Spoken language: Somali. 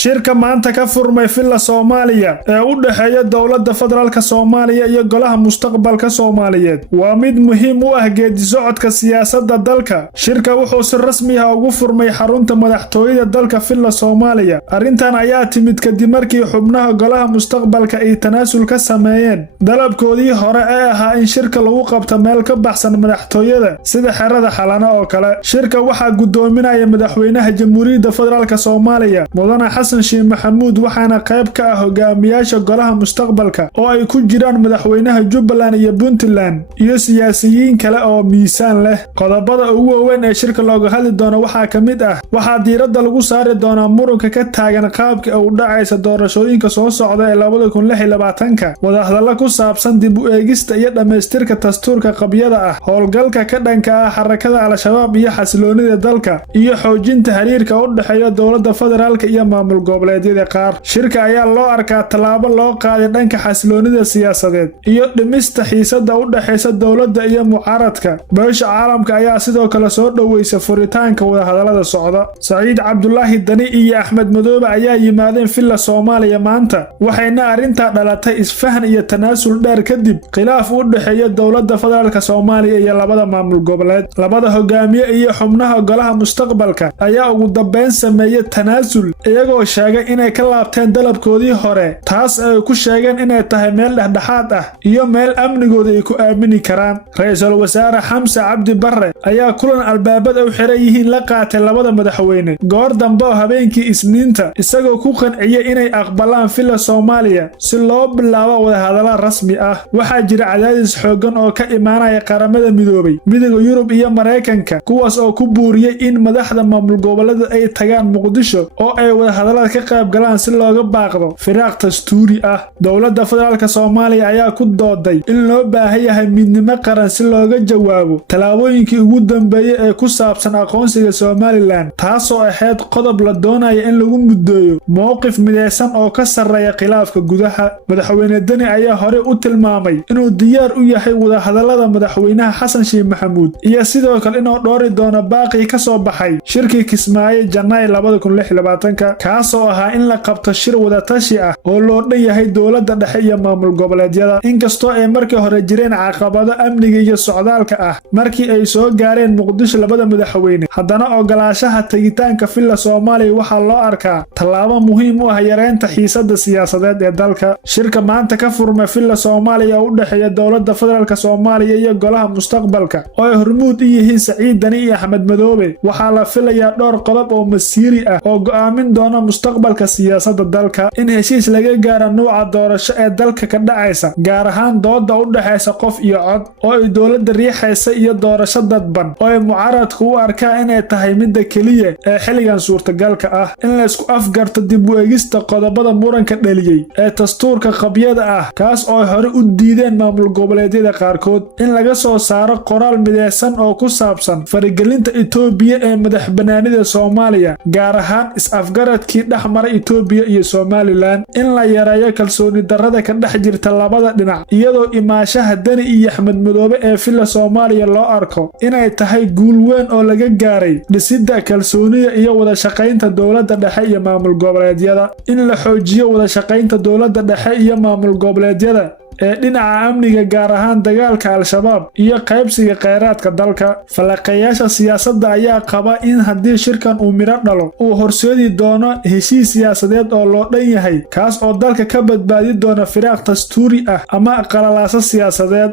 shirka maanta ka furmay Villa Soomaaliya ee u dhaxeeya dowladda federaalka Soomaaliya iyo golaha mustaqbalka Soomaaliyeed waa mid muhiim u ah geedi socodka siyaasadda dalka. Shirka wuxuu si rasmi ah ugu furmay xarunta madaxtooyada dalka Villa Soomaaliya. Arrintan ayaa timid kadib markii xubnaha golaha mustaqbalka ay tanaasul ka sameeyeen dalabkoodii hore ee ahaa in shirka lagu qabto meel ka baxsan madaxtooyada sida xerada Xalana oo kale. Shirka waxaa gudoominaya madaxweynaha Jamhuuriyadda Federaalka Soomaaliya Mudane Xasan Sheikh Maxamuud waxaana qayb ka ah hogaamiyaasha golaha mustaqbalka oo ay ku jiraan madaxweynaha Jubbaland iyo Puntland iyo siyaasiyiin kale oo miisaan leh. Qodobada ugu waaweyn ee shirka looga hadli doono waxaa ka mid ah waxaa diiradda lagu saari doonaa muranka ka taagan qaabka u dhacaysa doorashooyinka soo socda ee 2026 wadahadalo ku saabsan dib u eegista iyo dhameystirka dastuurka qabyada ah howlgalka ka dhanka ah xarakada Al-Shabaab iyo xasiloonida dalka iyo xoojinta xiriirka u dhaxeeya dowladda federaalka iyo maamul goboleedyada qaar. Shirka ayaa loo arkaa talaabo loo qaaday dhanka xasiloonida siyaasadeed iyo dhimista xiisadda u dhaxaysa dowladda iyo mucaaradka. Beesha caalamka ayaa sidoo kale soo dhaweysay furitaanka wadahadalada socda. Saciid Cabdullaahi Dani iyo Axmed Madoobe ayaa yimaadeen Villa Soomaaliya maanta waxayna arrinta dhalatay isfahan iyo tanaasul dheer kadib khilaaf u dhaxeeya dowladda federaalka Soomaaliya iyo labada maamul goboleed. Labada hogaamiye iyo xubnaha golaha mustaqbalka ayaa ugu dambeyn sameeyay tanaasul iyagoo sheegay inay ka laabteen dalabkoodii hore taas ay ku sheegeen inay tahay meel dhexdhexaad ah iyo meel amnigooda ay ku aamini karaan. Ra'iisul Wasaare Xamse Cabdi Barre ayaa kulan albaabada u xiran yihiin la qaatay labada madaxweyne goor dambe oo habeenkii Isniinta isagoo ku qanciyay inay aqbalaan Villa Soomaaliya si loo bilaabo wadahadalo rasmi ah. Waxaa jira cadaadis xooggan oo ka imaanaya qaramada midoobay midowga Yurub iyo Mareykanka kuwaas oo ku buuriyay in madaxda maamul goboleed ay tagaan Muqdisho oo ay wadahadalada ka qayb galaan si looga baaqdo firaaq dastuuri ah. Dowladda federaalka Soomaaliya ayaa ku dooday in loo baahan yahay midnimo qaran si looga jawaabo talaabooyinkii ugu dambeeyay ee ku saabsan aqoonsiga Somaliland taasoo ahayd qodob la doonayo in lagu muddeeyo mowqif mideysan oo ka sarreeya khilaafka gudaha. Madaxweyne Dani ayaa hore u tilmaamay inuu diyaar u yahay wadahadalada madaxweynaha Xasan Sheikh Maxamuud iyo sidoo kale inuu dhoori doono baaqi ka soo baxay shirkii Kismaayo Janaayo 2026 kaasoo ahaa in la qabto shir wada tashi ah oo loo dhan yahay dowladda dhexe iyo maamul goboleedyada. Inkastoo ay markii hore jireen caqabado amniga iyo socdaalka ah markii ay soo gaareen Muqdisho labada madaxweyne haddana ogolaanshaha tagitaanka Villa Soomaaliya waxaa loo arkaa tallaabo muhiim u ah yareynta xiisadda siyaasadeed ee dalka. Shirka maanta ka furmay Villa Soomaaliya u dhaxeeya dowladda federaalka Soomaaliya iyo golaha mustaqbalka oo ay hormuud u yihiin Saciid Dani iyo Axmed Madoobe waxaa la filayaa dhowr qodob oo masiiri ah oo go'aamin doona mustaqbalka siyaasadda dalka. In heshiis laga gaaro nooca doorasho ee dalka ka dhacaysa gaar ahaan dooda u dhaxaysa qof iyo cod oo ay dowladda riixaysa iyo doorasho dadban oo ay mucaaradku u arkaan inay tahay midda kaliya ee xilligan suurtagalka ah. In la isku afgarto dib u eegista qodobada muranka dhaliyay ee dastuurka qabyada ah kaas oo hore u diideen maamul goboleedyada qaarkood. In laga soo saaro qoraal mideysan oo ku saabsan faragelinta Itoobiya ee madaxbannaanida Soomaaliya gaar ahaan is-afgaradkii dhexmaray Itoobiya iyo Somaliland. In la yareeyo kalsooni darrada ka dhex jirta labada dhinac iyadoo imaashaha Dani iyo Axmed Madoobe ee Villa Soomaaliya loo arko inay tahay guul weyn oo laga gaaray dhisidda kalsoonida iyo wada shaqaynta dowladda dhexe iyo maamul goboleedyada. In la xoojiyo wada shaqaynta dowladda dhexe iyo maamul goboleedyada ee dhinaca amniga gaar ahaan dagaalka Al-Shabaab iyo qaybsiga kheyraadka dalka. Falaqeeyaasha siyaasadda ayaa qaba in haddii shirkan uu miro dhalo uu horseedi doono heshiis siyaasadeed oo loo dhan yahay kaas oo dalka ka badbaadi doona firaaq dastuuri ah ama qalalaasa siyaasadeed.